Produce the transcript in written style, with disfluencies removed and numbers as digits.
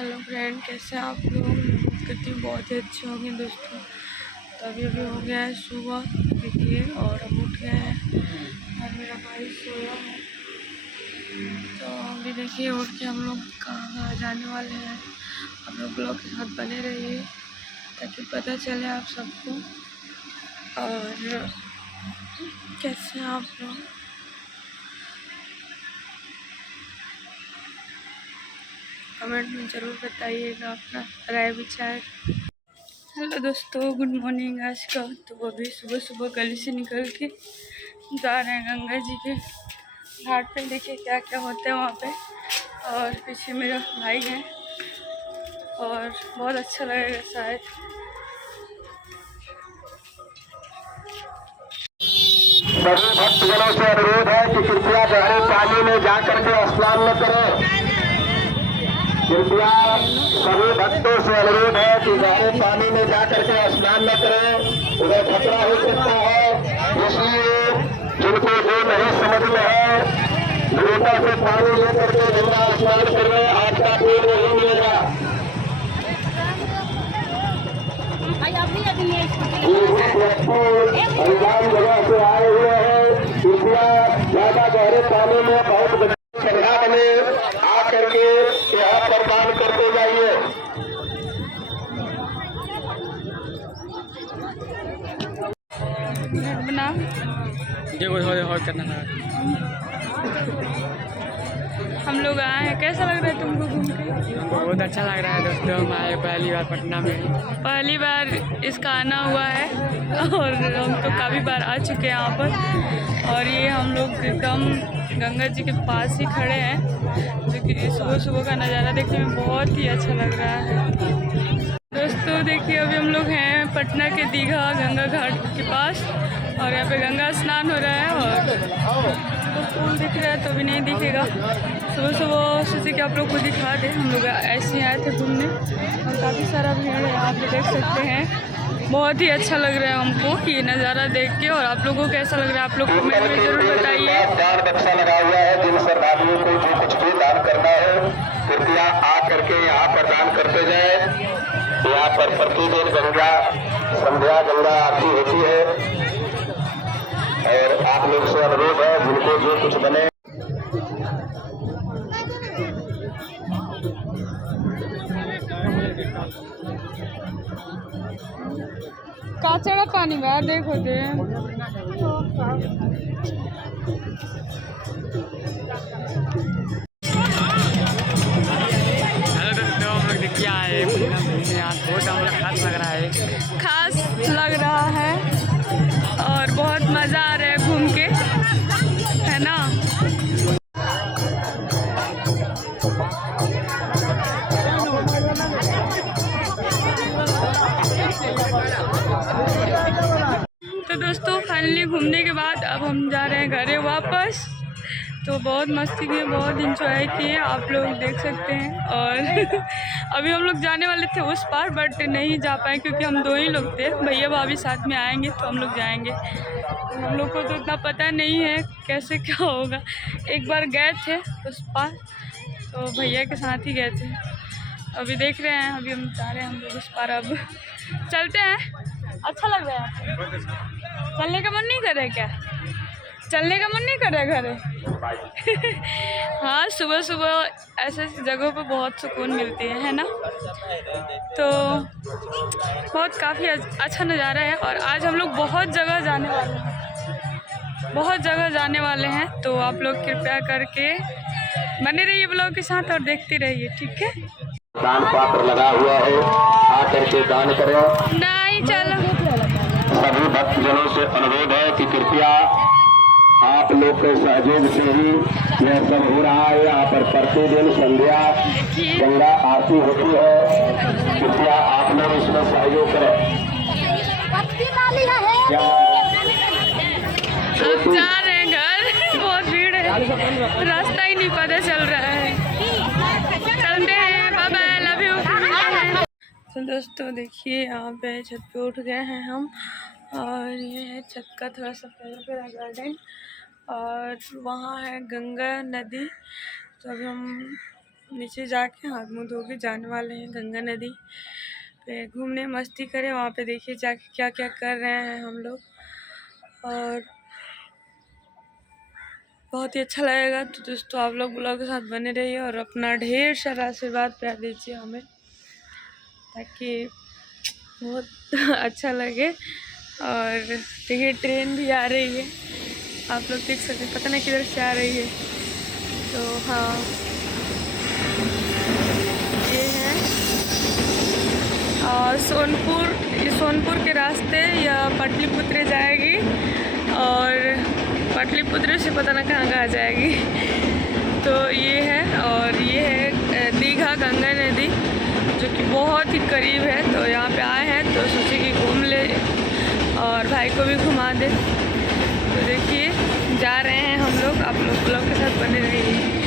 Hello friend, कैसे हैं आप लोग। उम्मीद करती हूँ बहुत ही अच्छे होंगे दोस्तों। तो अभी हो गया है सुबह, देखिए, और हम उठ गए हैं और मेरा भाई सोया है। तो अभी देखिए उठ के हम लोग कहाँ जाने वाले हैं। आप लोग ब्लॉग के साथ बने रहिए ताकि पता चले आप सबको। और कैसे हैं आप लोग, कमेंट में ज़रूर बताइएगा अपना राय विचार। हेलो दोस्तों, गुड मॉर्निंग। आज का तो अभी सुबह सुबह गली से निकल के जा रहे हैं गंगा जी के घाट पे। देखिए क्या क्या होता है वहाँ पे। और पीछे मेरा भाई है और बहुत अच्छा लगेगा शायद। सभी भक्तजनों से अनुरोध है कि कृपया गहरे पानी में जाकर के स्नान न करें। कृपया सभी भक्तों से अनुरोध है कि गहरे पानी में जाकर के स्नान न करें, उन्हें खतरा हो सकता है। इसलिए जिनको जो नहीं समझ में है, लोटा से पानी लेकर के गंगा स्नान करें, आपका पेड़ नहीं मिलेगा। अनजान जगह से आए हुए हैं, कृपया ज्यादा गहरे पानी में बहुत संख्या में आकर के यहाँ पर दान करते जाइए। बना करना हम लोग आए हैं। कैसा लग रहा है तुमको घूम के? बहुत अच्छा लग रहा है दोस्तों। हम आए पहली बार पटना में, पहली बार इसका आना हुआ है और हम तो काफ़ी बार आ चुके हैं यहाँ पर। और ये हम लोग एकदम गंगा जी के पास ही खड़े हैं, जो कि सुबह सुबह का नज़ारा देखने में बहुत ही अच्छा लग रहा है। दोस्तों देखिए, अभी हम लोग हैं पटना के दीघा गंगा घाट के पास और यहाँ पे गंगा स्नान हो रहा है। और तो फूल दिख रहा है तो अभी नहीं दिखेगा। सुबह सुबह सोचे कि आप लोग को दिखा दें। हम लोग ऐसे ही आए थे घूमने और काफ़ी सारा भीड़ है, आप देख सकते हैं। बहुत ही अच्छा लग रहा है हमको ये नज़ारा देख के। और आप लोगों को कैसा लग रहा है, आप लोग कमेंट में ज़रूर बताइए। दान बक्सा लगा हुआ है, जिन श्रद्धालुओं को जो कुछ भी दान करना है, कृपया आ करके यहाँ पर दान करते जाए। यहाँ पर प्रतिदिन गंगा संध्या गंगा आरती होती है और आप लोग से अनुरोध है, जिनको जो कुछ बने। काचड़ा पानी में देखो दे। हेलो दोस्तों, हम लोग देखिए आए यहाँ बहुत हम लोग खास लग रहा है। खास लग रहा है और बहुत मज़ा आ रहा है घूम के, है ना। तो दोस्तों फाइनली घूमने के बाद अब हम जा रहे हैं घरे वापस। तो बहुत मस्ती किए, बहुत इंजॉय किए, आप लोग देख सकते हैं। और अभी हम लोग जाने वाले थे उस पार, बट नहीं जा पाए क्योंकि हम दो ही लोग थे। भैया भाभी साथ में आएंगे तो हम लोग जाएंगे। तो हम लोग को तो इतना पता नहीं है कैसे क्या होगा। एक बार गए थे उस पार तो भैया के साथ ही गए थे। अभी देख रहे हैं, अभी हम जा रहे हैं हम लोग उस पार। अब चलते हैं। अच्छा लग रहा है। चलने का मन नहीं कर रहा है क्या? चलने का मन नहीं कर रहा है घरे? हाँ, सुबह सुबह ऐसे जगहों पर बहुत सुकून मिलती है ना। तो बहुत काफ़ी अच्छा नज़ारा है। और आज हम लोग बहुत जगह जाने वाले हैं, बहुत जगह जाने वाले हैं। तो आप लोग कृपया करके बने रहिए ब्लॉग के साथ और देखते रहिए, ठीक है। दान पात्र लगा हुआ है, आकर के दान करें। नहीं चलो। सभी भक्तजनों से अनुरोध है कि कृपया आप लोग के सहयोग से ही यह सब हो रहा है। यहाँ पर प्रतिदिन संध्या गंगा आरती होती है, कृपया आप लोग इसमें सहयोग करें। अब जा रहे हैं घर, बहुत भीड़ है, रास्ता ही नहीं पता चल रहा है। चलते हैं, बाय बाय, लव यू। तो दोस्तों देखिए, यहाँ पे छत पे उठ गए हैं हम और ये है छत का थोड़ा सा पहला गार्डन और वहाँ है गंगा नदी। तो अभी हम नीचे जाके हाथ मुँह धो के जाने वाले हैं गंगा नदी पे घूमने, मस्ती करें। वहाँ पे देखिए जाके क्या क्या कर रहे हैं हम लोग, और बहुत ही अच्छा लगेगा। तो दोस्तों आप लोग ब्लॉग के साथ बने रहिए और अपना ढेर सारा आशीर्वाद प्यार दीजिए हमें, ताकि बहुत अच्छा लगे। और देखिए ट्रेन भी आ रही है, आप लोग देख सकते हैं, पता नहीं किधर से आ रही है। तो हाँ, ये है सोनपुर के रास्ते या पाटलिपुत्र जाएगी, और पाटलिपुत्र से पता ना कहाँ जाएगी। तो ये है, और ये है दीघा गंगा नदी, जो कि बहुत ही करीब है। तो यहाँ पे आए हैं तो सोचे कि घूम ले और भाई को भी घुमा दे। तो देखिए जा रहे हैं हम लोग, आप लोग ब्लॉग के साथ बने रहिए।